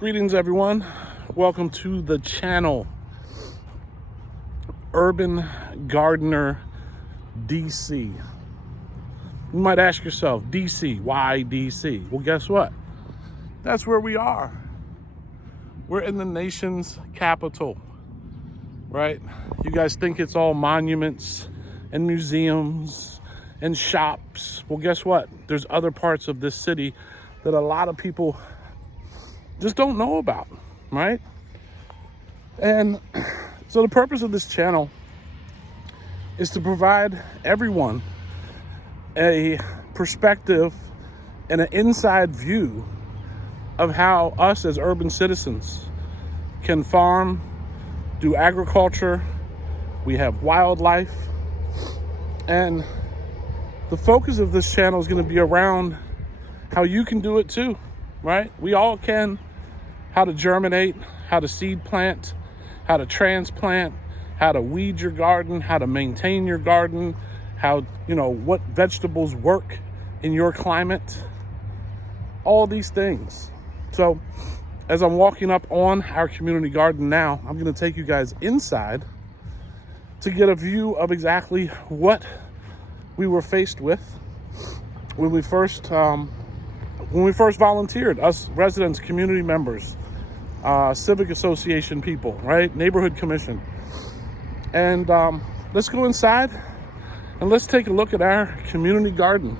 Greetings, everyone. Welcome to the channel. Urban Gardener DC. You might ask yourself, DC, why DC? Well, guess what? That's where we are. We're in the nation's capital, right? You guys think it's all monuments and museums and shops. Well, guess what? There's other parts of this city that a lot of people just don't know about, right? And so the purpose of this channel is to provide everyone a perspective and an inside view of how us as urban citizens can farm, do agriculture, we have wildlife, and the focus of this channel is going to be around how you can do it too, right? We all can. How to germinate, how to seed plant, how to transplant, how to weed your garden, how to maintain your garden, how, what vegetables work in your climate, all these things. So as I'm walking up on our community garden now, I'm going to take you guys inside to get a view of exactly what we were faced with when we first volunteered, us residents, community members, civic association people, right? Neighborhood commission. And let's go inside and let's take a look at our community garden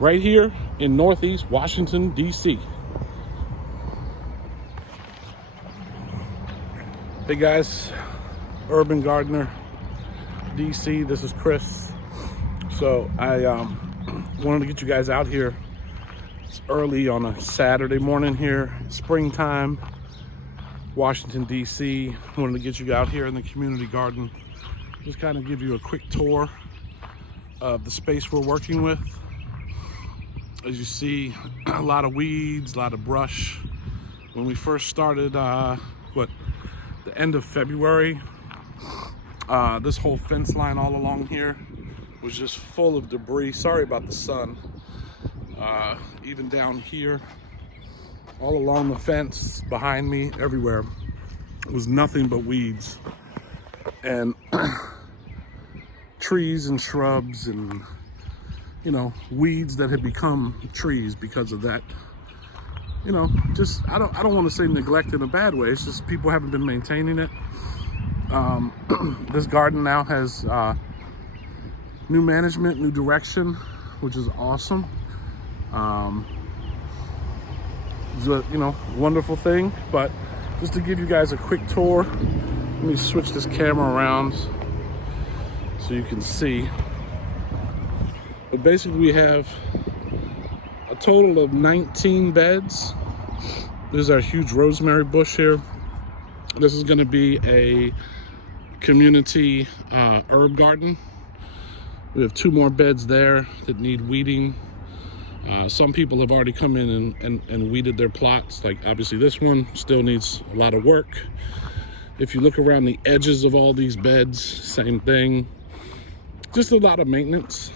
right here in Northeast Washington, D.C. Hey guys, Urban Gardener DC, this is Chris. So I wanted to get you guys out here. It's early on a Saturday morning here, springtime, Washington, D.C. Wanted to get you out here in the community garden. Just kind of give you a quick tour of the space we're working with. As you see, a lot of weeds, a lot of brush. When we first started, the end of February, this whole fence line all along here was just full of debris. Sorry about the sun. Even down here, all along the fence, behind me, everywhere, it was nothing but weeds and trees and shrubs and, weeds that had become trees because of that. Just, I don't want to say neglect in a bad way. It's just people haven't been maintaining it. This garden now has new management, new direction, which is awesome. It's a wonderful thing. But just to give you guys a quick tour, let me switch this camera around so you can see. But basically we have a total of 19 beds. This is our huge rosemary bush here. This is going to be a community herb garden. We have 2 more beds there that need weeding. Some people have already come in and weeded their plots. Like obviously this one still needs a lot of work. If you look around the edges of all these beds, same thing. Just a lot of maintenance.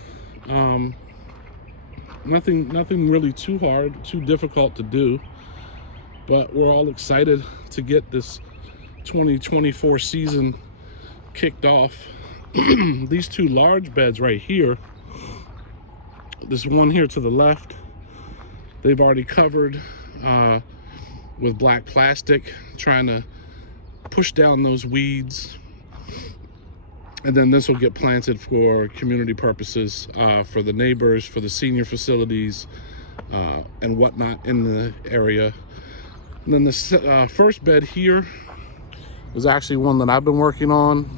Nothing really too hard, too difficult to do. But we're all excited to get this 2024 season kicked off. These 2 large beds right here, this one here to the left, they've already covered with black plastic, trying to push down those weeds. And then this will get planted for community purposes, for the neighbors, for the senior facilities, and whatnot in the area. And then the first bed here is actually one that I've been working on.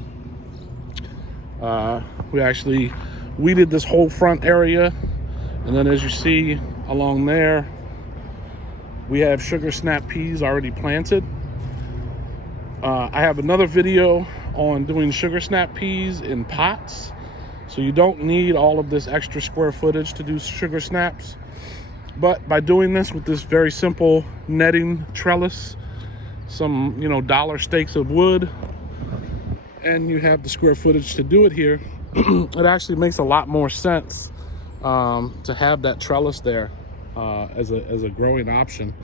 We actually weeded this whole front area. And then as you see along there, we have sugar snap peas already planted. I have another video on doing sugar snap peas in pots. So you don't need all of this extra square footage to do sugar snaps. But by doing this with this very simple netting trellis, some, dollar stakes of wood, and you have the square footage to do it here, it actually makes a lot more sense to have that trellis there as a growing option.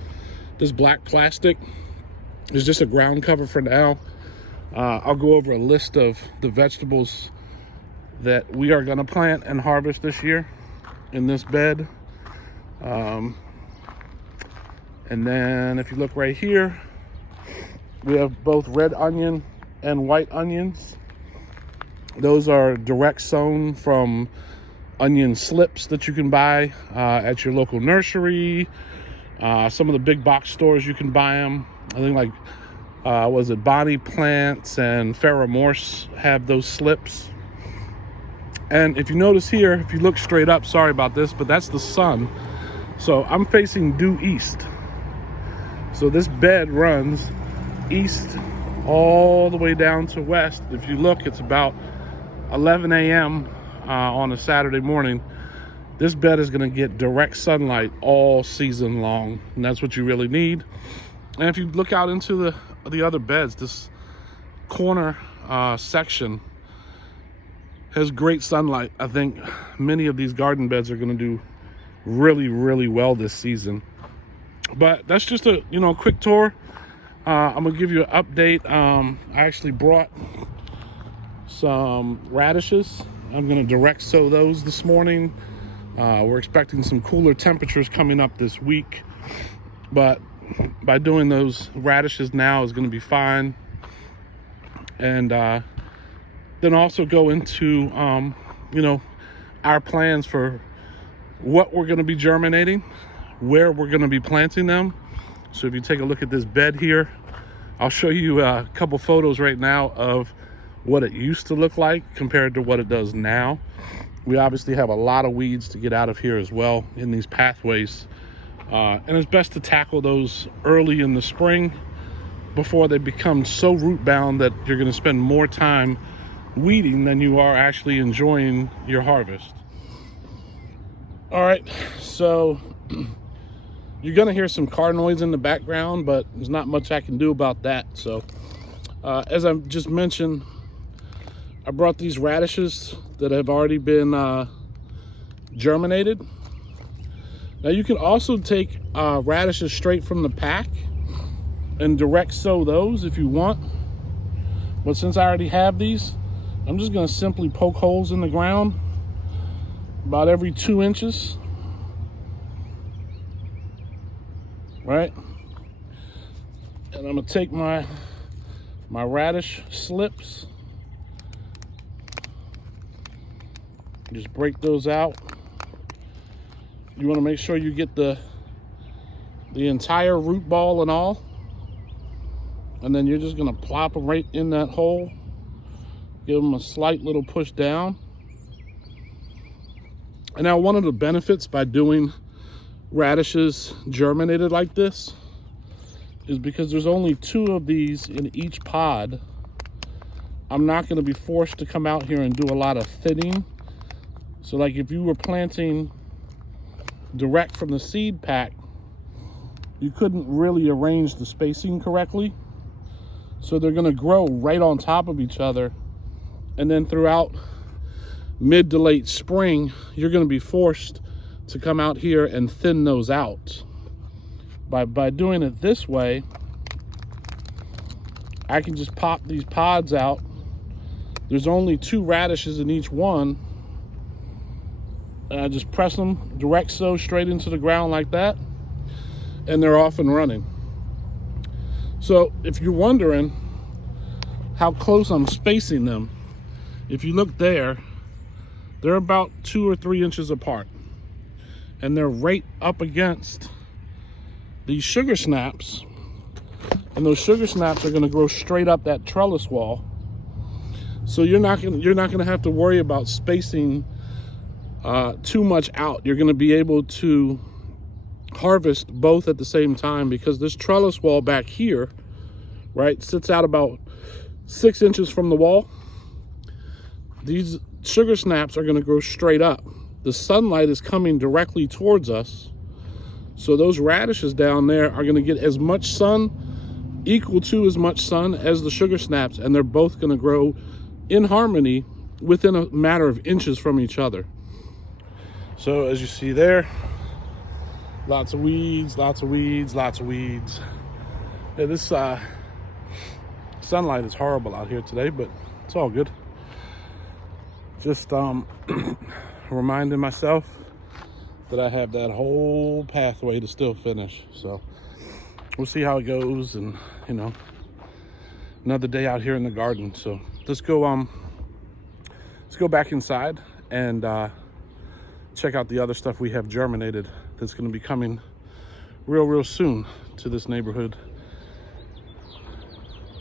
This black plastic is just a ground cover for now. I'll go over a list of the vegetables that we are going to plant and harvest this year in this bed. And then if you look right here, we have both red onion and white onions. Those are direct sown from onion slips that you can buy at your local nursery. Some of the big box stores you can buy them. I think like was it Bonnie Plants and Farrah Morse have those slips. And if you notice here, if you look straight up, sorry about this, but that's the sun. So I'm facing due east. So this bed runs east all the way down to west. If you look, it's about 11 a.m. On a Saturday morning. This bed is going to get direct sunlight all season long, and that's what you really need. And if you look out into the other beds, this corner section has great sunlight. I think many of these garden beds are going to do really, really well this season. But that's just a quick tour. I'm gonna give you an update. I actually brought some radishes. I'm gonna direct sow those this morning. We're expecting some cooler temperatures coming up this week, but by doing those radishes now is gonna be fine. And then also go into our plans for what we're gonna be germinating, where we're gonna be planting them. So if you take a look at this bed here, I'll show you a couple photos right now of what it used to look like compared to what it does now. We obviously have a lot of weeds to get out of here as well in these pathways. And it's best to tackle those early in the spring before they become so root bound that you're gonna spend more time weeding than you are actually enjoying your harvest. All right, so you're gonna hear some car noise in the background, but there's not much I can do about that. So as I just mentioned, I brought these radishes that have already been germinated. Now you can also take radishes straight from the pack and direct sow those if you want. But since I already have these, I'm just gonna simply poke holes in the ground about every 2 inches. Right? And I'm gonna take my radish slips, just break those out. You want to make sure you get the entire root ball and all, and then you're just gonna plop them right in that hole, give them a slight little push down. And now one of the benefits by doing radishes germinated like this is because there's only 2 of these in each pod. I'm not going to be forced to come out here and do a lot of thinning. So like if you were planting direct from the seed pack, you couldn't really arrange the spacing correctly. So they're going to grow right on top of each other, and then throughout mid to late spring you're going to be forced to come out here and thin those out. By doing it this way, I can just pop these pods out. There's only 2 radishes in each one, and I just press them direct sow straight into the ground like that, and they're off and running. So if you're wondering how close I'm spacing them, if you look there, they're about 2 or 3 inches apart. And they're right up against these sugar snaps, and those sugar snaps are going to grow straight up that trellis wall. So you're not going to have to worry about spacing too much out. You're going to be able to harvest both at the same time, because this trellis wall back here, right, sits out about 6 inches from the wall. These sugar snaps are going to grow straight up. The sunlight is coming directly towards us. So those radishes down there are going to get as much sun, equal to as much sun as the sugar snaps, and they're both going to grow in harmony within a matter of inches from each other. So as you see there, Lots of weeds, lots of weeds, lots of weeds. Yeah, this sunlight is horrible out here today, but it's all good. Just reminding myself that I have that whole pathway to still finish. So we'll see how it goes, and you know, another day out here in the garden. So let's go back inside and check out the other stuff we have germinated that's going to be coming real soon to this neighborhood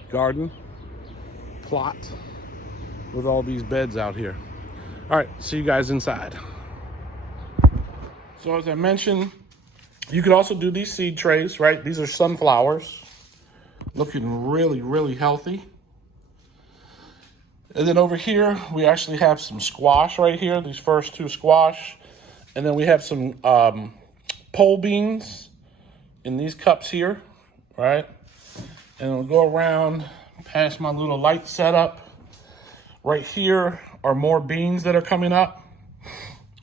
garden plot with all these beds out here. All right, see you guys inside. So as I mentioned, you could also do these seed trays, right? These are sunflowers, looking really healthy. And then over here, we actually have some squash right here, these first two squash. And then we have some pole beans in these cups here, right? And we'll go around past my little light setup. Right here are more beans that are coming up.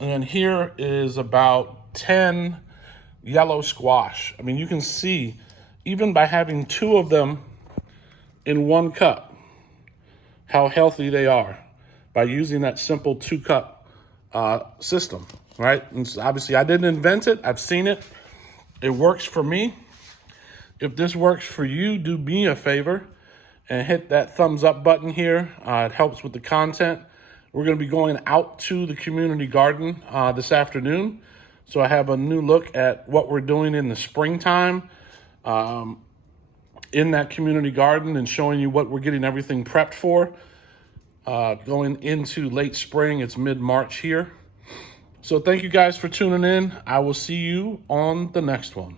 And then here is about 10 yellow squash. I mean, you can see, even by having two of them in one cup, how healthy they are by using that simple 2-cup system, right? And so obviously, I didn't invent it. I've seen it. It works for me. If this works for you, do me a favor and hit that thumbs up button here. It helps with the content. We're going to be going out to the community garden this afternoon. So I have a new look at what we're doing in the springtime in that community garden, and showing you what we're getting everything prepped for. Going into late spring, it's mid-March here. So thank you guys for tuning in. I will see you on the next one.